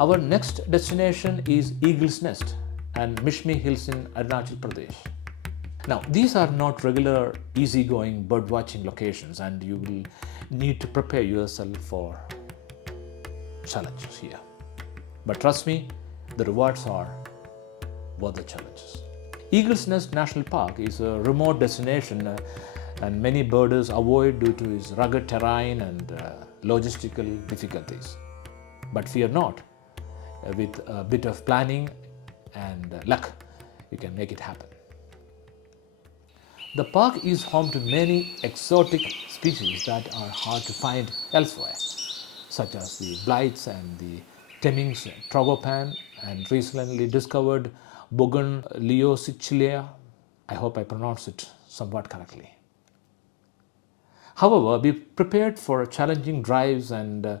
Our next destination is Eagle's Nest and Mishmi Hills in Arunachal Pradesh. Now, these are not regular, easygoing birdwatching locations, and you will need to prepare yourself for challenges here. But trust me, the rewards are worth the challenges. Eagle's Nest National Park is a remote destination and many birders avoid due to its rugged terrain and logistical difficulties. But fear not, with a bit of planning and luck, you can make it happen. The park is home to many exotic species that are hard to find elsewhere, such as the blights and the Temminck's tragopan and recently discovered Bogon leosicilia. I hope I pronounced it somewhat correctly. However, be prepared for challenging drives and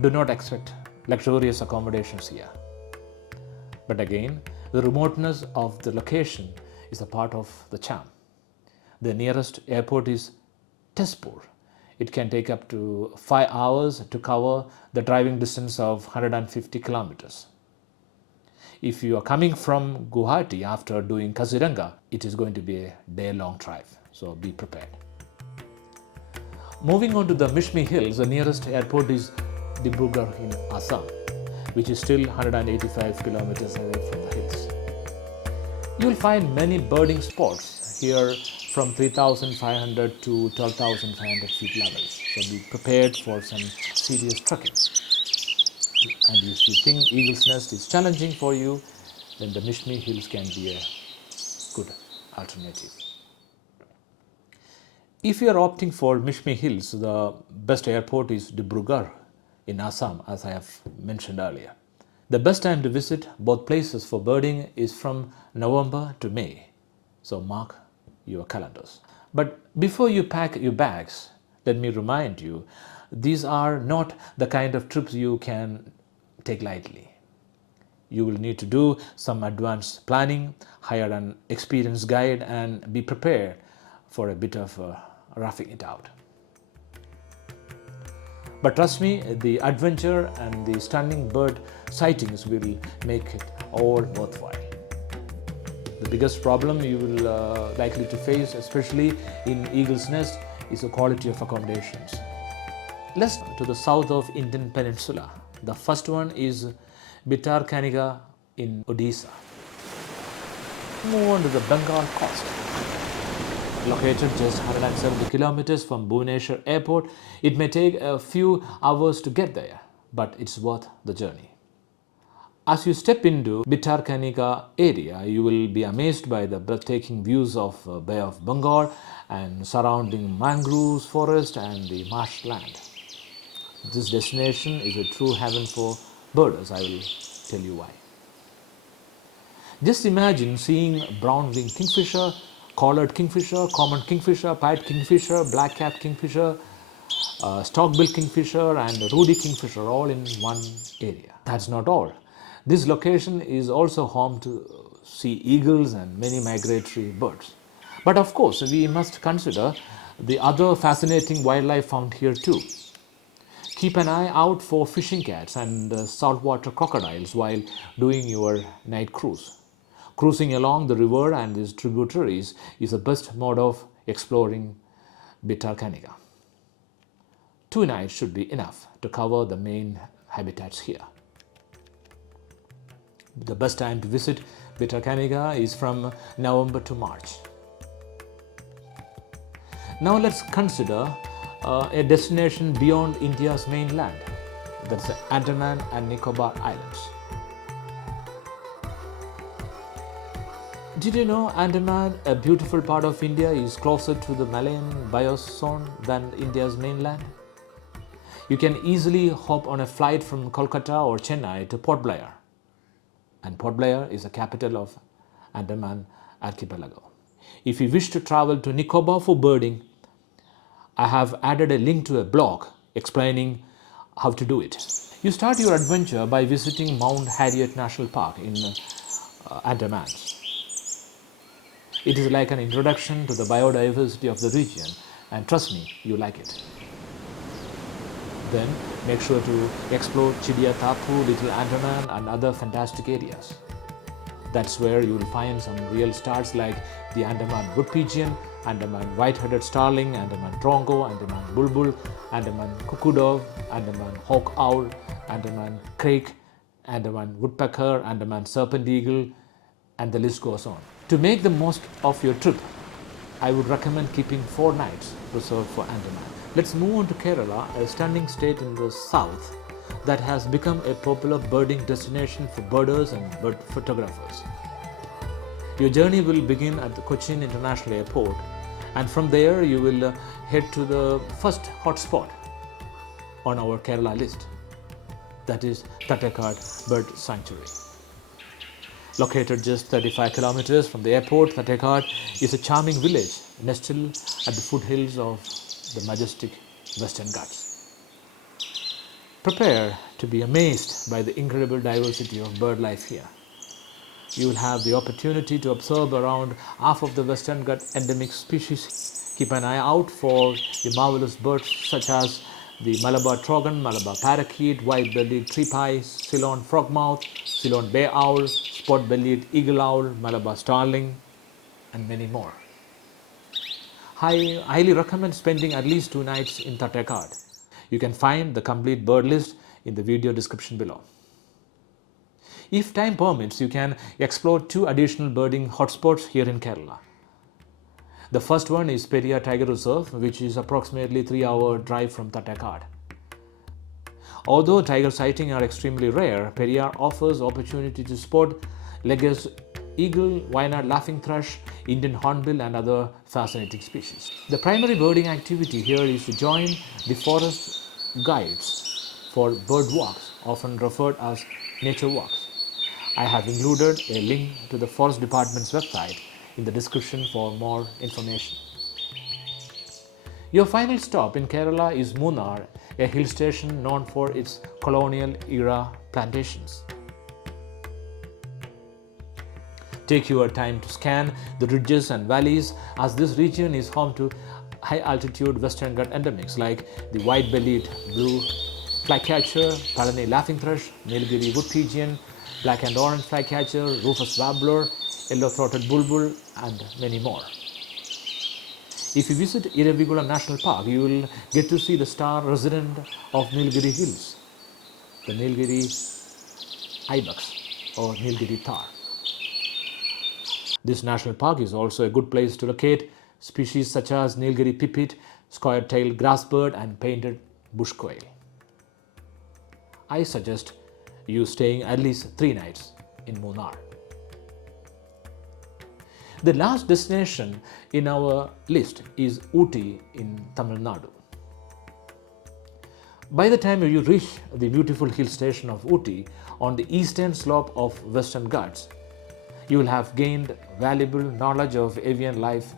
do not expect luxurious accommodations here. But again, the remoteness of the location is a part of the charm. The nearest airport is Tezpur. It can take up to 5 hours to cover the driving distance of 150 kilometers. If you are coming from Guwahati after doing Kaziranga, it is going to be a day-long drive, so be prepared. Moving on to the Mishmi Hills, the nearest airport is Dibrugarh in Assam, which is still 185 kilometers away from the hills. You will find many birding spots here from 3,500 to 12,500 feet levels, so be prepared for some serious trekking. And if you think Eagle's Nest is challenging for you, then the Mishmi Hills can be a good alternative. If you are opting for Mishmi Hills, the best airport is Dibrugarh in Assam, as I have mentioned earlier. The best time to visit both places for birding is from November to May, so mark your calendars. But before you pack your bags, let me remind you, these are not the kind of trips you can take lightly. You will need to do some advanced planning, hire an experienced guide, and be prepared for a bit of roughing it out. But trust me, the adventure and the stunning bird sightings will make it all worthwhile. The biggest problem you will likely to face, especially in Eagle's Nest, is the quality of accommodations. Let's to the south of Indian Peninsula. The first one is Bhitarkanika in Odisha. Move on to the Bengal coast. Located just 170 kilometers from Bhubaneswar Airport, it may take a few hours to get there, but it's worth the journey. As you step into Bhitarkanika area, you will be amazed by the breathtaking views of Bay of Bengal and surrounding mangroves, forest and the marshland. This destination is a true heaven for birders. I will tell you why. Just imagine seeing brown-winged kingfisher, collared kingfisher, common kingfisher, pied kingfisher, black-capped kingfisher, stock-billed kingfisher and ruddy kingfisher all in one area. That's not all. This location is also home to sea eagles and many migratory birds. But of course, we must consider the other fascinating wildlife found here too. Keep an eye out for fishing cats and saltwater crocodiles while doing your night cruise. Cruising along the river and its tributaries is the best mode of exploring Bhitarkanika. 2 nights should be enough to cover the main habitats here. The best time to visit Bhitarkanika is from November to March. Now let's consider a destination beyond India's mainland. That's the Andaman and Nicobar Islands. Did you know Andaman, a beautiful part of India, is closer to the Himalayan biosphere than India's mainland? You can easily hop on a flight from Kolkata or Chennai to Port Blair. And Port Blair is the capital of Andaman Archipelago. If you wish to travel to Nicobar for birding, I have added a link to a blog explaining how to do it. You start your adventure by visiting Mount Harriet National Park in Andaman. It is like an introduction to the biodiversity of the region, and trust me, you like it. Then make sure to explore Chidiyatapu, Little Andaman and other fantastic areas. That's where you will find some real stars like the Andaman wood pigeon, Andaman white-headed starling, Andaman drongo, Andaman bulbul, Andaman cuckoo dove, Andaman hawk owl, Andaman crake, Andaman woodpecker, Andaman serpent eagle, and the list goes on. To make the most of your trip, I would recommend keeping 4 nights reserved for Andaman. Let's move on to Kerala, a stunning state in the south that has become a popular birding destination for birders and bird photographers. Your journey will begin at the Cochin International Airport, and from there you will head to the first hotspot on our Kerala list, that is Thattekad Bird Sanctuary. Located just 35 kilometers from the airport, Thattekad is a charming village nestled at the foothills of the majestic Western Ghats. Prepare to be amazed by the incredible diversity of bird life here. You will have the opportunity to observe around half of the Western Ghats endemic species. Keep an eye out for the marvelous birds such as the Malabar trogon, Malabar parakeet, white-bellied tree-pies, Ceylon frogmouth, Ceylon bay owl, spot-bellied eagle owl, Malabar starling, and many more. I highly recommend spending at least 2 nights in Thattekad. You can find the complete bird list in the video description below. If time permits, you can explore 2 additional birding hotspots here in Kerala. The first one is Periyar Tiger Reserve, which is approximately 3-hour drive from Thattekad. Although tiger sightings are extremely rare, Periyar offers opportunity to spot Leghorn eagle, Wayanad laughing thrush, Indian hornbill and other fascinating species. The primary birding activity here is to join the forest guides for bird walks, often referred as nature walks. I have included a link to the Forest Department's website in the description for more information. Your final stop in Kerala is Munnar, a hill station known for its colonial era plantations. Take your time to scan the ridges and valleys, as this region is home to high altitude Western Ghats endemics like the white-bellied blue flycatcher, Palani laughing thrush, Nilgiri wood pigeon, black and orange flycatcher, rufous warbler, yellow-throated bulbul, and many more. If you visit Iravikulam National Park, you will get to see the star resident of Nilgiri Hills, the Nilgiri ibex or Nilgiri tar. This national park is also a good place to locate species such as Nilgiri pipit, square-tailed grassbird, and painted bush quail. I suggest you staying at least 3 nights in Munnar. The last destination in our list is Ooty in Tamil Nadu. By the time you reach the beautiful hill station of Ooty on the eastern slope of Western Ghats, you will have gained valuable knowledge of avian life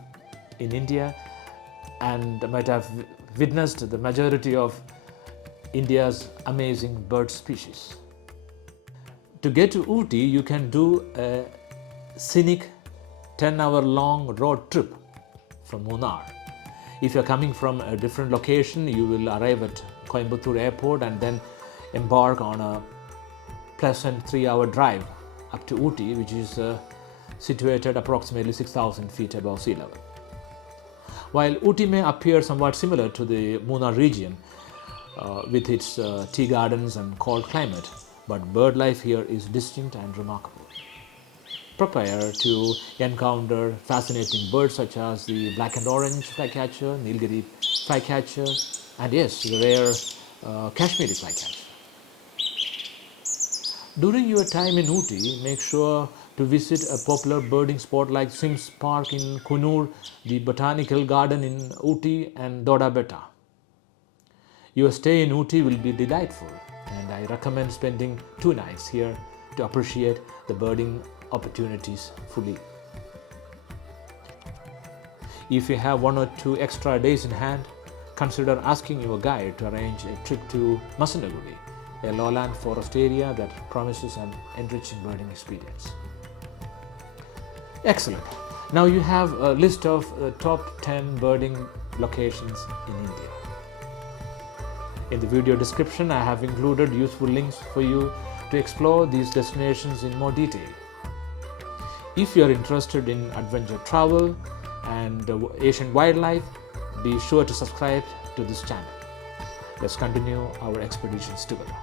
in India and might have witnessed the majority of India's amazing bird species. To get to Ooty, you can do a scenic 10-hour long road trip from Munnar. If you're coming from a different location, you will arrive at Coimbatore Airport and then embark on a pleasant 3-hour drive up to Ooty, which is situated approximately 6,000 feet above sea level. While Ooty may appear somewhat similar to the Munnar region with its tea gardens and cold climate, but bird life here is distinct and remarkable. Prepare to encounter fascinating birds such as the black and orange flycatcher, Nilgiri flycatcher, and yes, the rare Kashmiri flycatcher. During your time in Ooty, make sure to visit a popular birding spot like Sims Park in Kunur, the Botanical Garden in Ooty, and Doda Betta. Your stay in Ooty will be delightful, and I recommend spending 2 nights here to appreciate the birding opportunities fully. If you have 1 or 2 extra days in hand, consider asking your guide to arrange a trip to Masandagudi, a lowland forest area that promises an enriching birding experience. Excellent. Now you have a list of top 10 birding locations in India. In the video description, I have included useful links for you to explore these destinations in more detail. If you are interested in adventure travel and Asian wildlife, be sure to subscribe to this channel. Let's continue our expeditions together.